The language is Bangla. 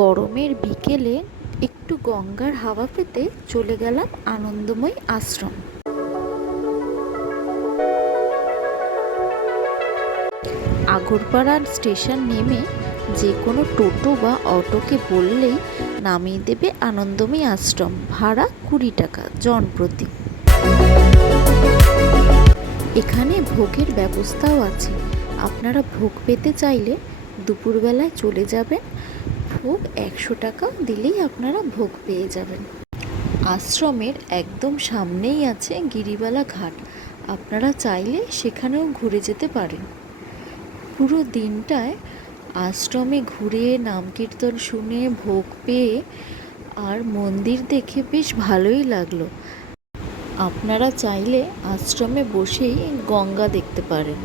গরমের বিকেলে একটু গঙ্গার হাওয়া পেতে চলে গেলাম আনন্দময়ী আশ্রম। আগরপাড়ার স্টেশন নেমে যে কোনো টোটো বা অটোকে বললেই নামিয়ে দেবে আনন্দময়ী আশ্রম। ভাড়া 20 টাকা জনপ্রতি। এখানে ভোগের ব্যবস্থাও আছে। আপনারা ভোগ পেতে চাইলে দুপুরবেলায় চলে যাবেন। ভোগ 100 টাকা দিলেই আপনারা ভোগ পেয়ে যাবেন। আশ্রমের একদম সামনেই আছে গিরিবালা ঘাট। আপনারা চাইলে সেখানেও ঘুরে যেতে পারেন। পুরো দিনটায় আশ্রমে ঘুরে নাম কীর্তন শুনে ভোগ পেয়ে আর মন্দির দেখে বেশ ভালোই লাগলো। আপনারা চাইলে আশ্রমে বসেই গঙ্গা দেখতে পারেন।